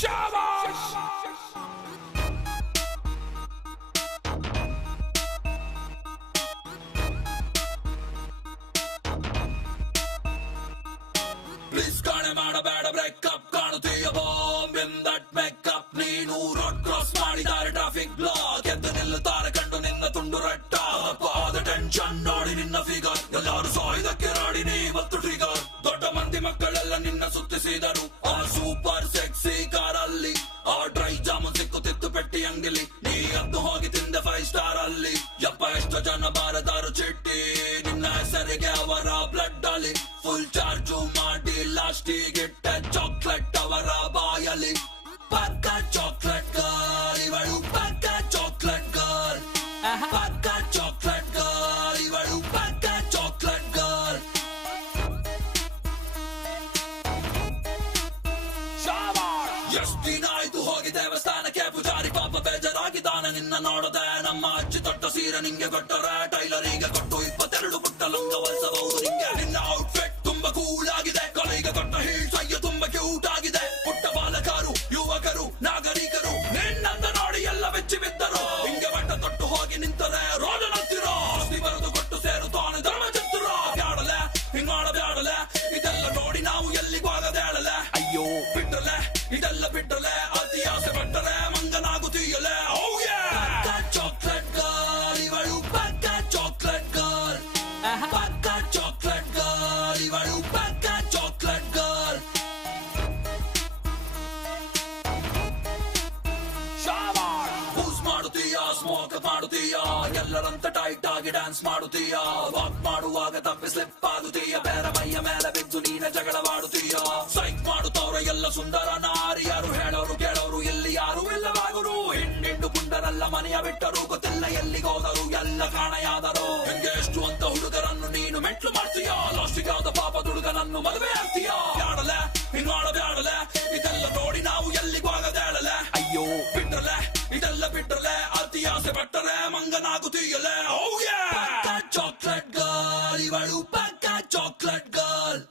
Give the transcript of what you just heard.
Shabash! Please ಕಾಣೆ ಮಾಡಬೇಡ breakup ಕಾಣುತ್ತೀಯ ಬಾಂಬ್ ಇನ್ ದಟ್ ಮೇಕಪ್ ನೀನು ರೋಡ್ ಕ್ರಾಸ್ ಮಾಡಿದ್ದಾರೆ ಟ್ರಾಫಿಕ್ ಬ್ಲಾಕ್ ಎದ್ದು ನಿಲ್ಲುತ್ತಾರೆ ಕಂಡು ನಿನ್ನ ತುಂಡು ರಟ್ಟ ಆದ ಟೆನ್ಷನ್ ನೋಡಿ ನಿನ್ನ ಫಿಗರ್ ಎಲ್ಲರೂ ಸಾಯ್ದಕ್ಕೆ ರಾಡಿ ನೀವತ್ತು ಟ್ರಿಗರ್ ದೊಡ್ಡ ಮಂದಿ ಮಕ್ಕಳೆಲ್ಲ ನಿನ್ನ ಸುತ್ತಿಸಿದರು ಆ ಸೂಪರ್ ಸೆಕ್ಸಿ ಕಾರಲ್ಲಿ ಆ ಡ್ರೈ ಜಾಮೂನ್ ಸಿಕ್ಕುತ್ತಿತ್ತು ಪೆಟ್ಟಿ ಅಂಗಲಿ ನೀ ಅದ್ದು ಹೋಗಿ ತಿಂದೆ 5 ಸ್ಟಾರ್ ಅಲ್ಲಿ ಯಪ್ಪ ಎಷ್ಟು ಜನ ಬಾರದಾರು ಚಿಟ್ಟಿ ನಿನ್ನ ಹೆಸರಿಗೆ ಅವರ ಬ್ಲಡ್ ಅಲ್ಲಿ ಫುಲ್ ಚಾರ್ಜು ಮಾಡಿ ಲಾಸ್ಟಿಗೆ ಚಾಕ್ಲೇಟ್ ಅವರ ಬಾಯಲ್ಲಿ ಪಕ್ಕ ಚಾಕ್ಲೇಟ್ ಗರ್ಲ್ ಇವಳು ಪಕ್ಕ ಚಾಕ್ಲೇಟ್ ಗರ್ಲ್ ಪಕ್ಕ ಚಾಕ್ಲೇಟ್ ಗರ್ಲ್ ಇವಳು ಪಕ್ಕ ಚಾಕ್ಲೇಟ್ ಗರ್ಲ್ ಎಷ್ಟು ದಿನ ಆಯ್ತು ಹೋಗಿ ದೇವಸ್ಥಾನಕ್ಕೆ ಪೂಜಾರಿ ಪಾಪ ಬೇಜಾರಾಗಿದ್ದಾನೆ ನಿನ್ನ ನೋಡದೆ ನಮ್ಮ ಅಜ್ಜಿ ತೊಟ್ಟ ಸೀರೆ ನಿಂಗೆ ಕೊಟ್ಟರೆ ಟೈಲರಿಗೆ ಕೊಟ್ಟು 22 ಪುಟ್ಟ ಲಂಗ ಹೊಲಿಸಬಹುದು ನಿಂಗೆ ನಿನ್ನ ಔಟ್ಫಿಟ್ ತುಂಬಾ ಕೂಲ್ ಆಗಿದೆ ಕಲಿಗೆ ಕೊಟ್ಟ ಹೀಲ್ಸ್ ಅಯ್ಯ ತುಂಬಾ ಕ್ಯೂಟ್ ಆಗಿದೆ ಪುಟ್ಟ ಬಾಲಕರು ಯುವಕರು ನಾಗರಿಕರು ನಿನ್ನಂದ ನೋಡಿ ಎಲ್ಲ ಬೆಚ್ಚಿ ಬಿದ್ದರು ಹಿಂಗೆ ಬಟ್ಟ ತೊಟ್ಟು ಹೋಗಿ ನಿಂತರೆ ರೋಜನಂತಿರೋ ಆಸ್ತಿ ಬರೆದು ಕೊಟ್ಟು ಸೇರುತ್ತಾನೆ ಧರ್ಮ ಚಿತ್ತರು ಬ್ಯಾಡಲೆ ಹಿಂಗ್ ಮಾಡಬ್ಯಾಡಲೆ ಇದೆಲ್ಲ ನೋಡಿ ನಾವು ಎಲ್ಲಿಗೂ ಆಗದೇಳಲೆ ಅಯ್ಯೋ ಬಿಟ್ಟಲೆ ಇದೆಲ್ಲ ಬಿಟ್ಟಲೆ ಅತಿ ಆಸೆ ಪಟ್ಟರೆ ಮಂಗನಾಗುತ್ತೀಯಲೆ ಪಕ್ಕ ಚಾಕ್ಲೇಟ್ ಗರ್ಲ್ ಇವಳು ಪಕ್ಕ ಚಾಕ್ಲೇಟ್ ಗರ್ಲ್ ಪಕ್ಕ ಚಾಕ್ಲೇಟ್ ಗರ್ಲ್ ಇವಳು ಪಕ್ಕ ಚಾಕ್ಲೇಟ್ ಗರ್ಲ್ ಬೂಸ್ ಮಾಡುತ್ತೀಯ ಸ್ಮೋಕ್ ಮಾಡುತ್ತೀಯ ಎಲ್ಲರಂತ ಟೈಟ್ ಆಗಿ ಡ್ಯಾನ್ಸ್ ಮಾಡುತ್ತೀಯ ವಾಕ್ ಮಾಡುವಾಗ ತಪ್ಪಿ ಸ್ಲಿಪ್ ಆಗುತ್ತೀಯ ಬೇರೆ ಮೈಯ ಮೇಲೆ ಬಿದ್ದು ನೀನ ಜಗಳವಾಡುತ್ತೀಯ ಸೈಕ್ ಮಾಡುತ್ತವ್ರ ಎಲ್ಲ ಸುಂದರ ನಾರಿಯರು ಹೇಳೋರು ಕೇಳೋರು ಎಲ್ಲಿ ಯಾರು ಇಲ್ಲವಾಗರು ಹೆಣ್ಣೆಂಡು ಗುಂಡರೆಲ್ಲ ಮನೆಯ ಬಿಟ್ಟರು ಗೊತ್ತಿಲ್ಲ ಎಲ್ಲಿಗೋದರು ಎಲ್ಲ ಕಾಣೆಯಾದರು ಹೆಂಗೆ ಎಷ್ಟು ಅಂತ ಹುಡುಗರನ್ನು ನೀನು ಮೆಟ್ಲು ಮಾಡ್ತೀಯ ಲಾಸ್ಟಿಗೆ ಆದ ಪಾಪ ಹುಡುಗನನ್ನು ಮದುವೆ ಆಗ್ತೀಯ ಬ್ಯಾಡಲೆ ಹಿಂಗ್ ಮಾಡಬ್ಯಾಡಲೆ ಇದೆಲ್ಲ ನೋಡಿ ನಾವು ಎಲ್ಲಿಗೂ ಆಗದೇಳಲೆ ಅಯ್ಯೋ ಬಿಟ್ರಲೆ ಇದೆಲ್ಲ ಬಿಟ್ರಲೆ ಅತಿ ಆಸೆ ಪಟ್ಟರೆ ಮಂಗನಾಗುತ್ತೀಯಲೆ ಪಕ್ಕ ಚಾಕ್ಲೇಟ್ ಗರ್ಲ್ ಇವಳು ಪಕ್ಕ ಚಾಕ್ಲೇಟ್ ಗರ್ಲ್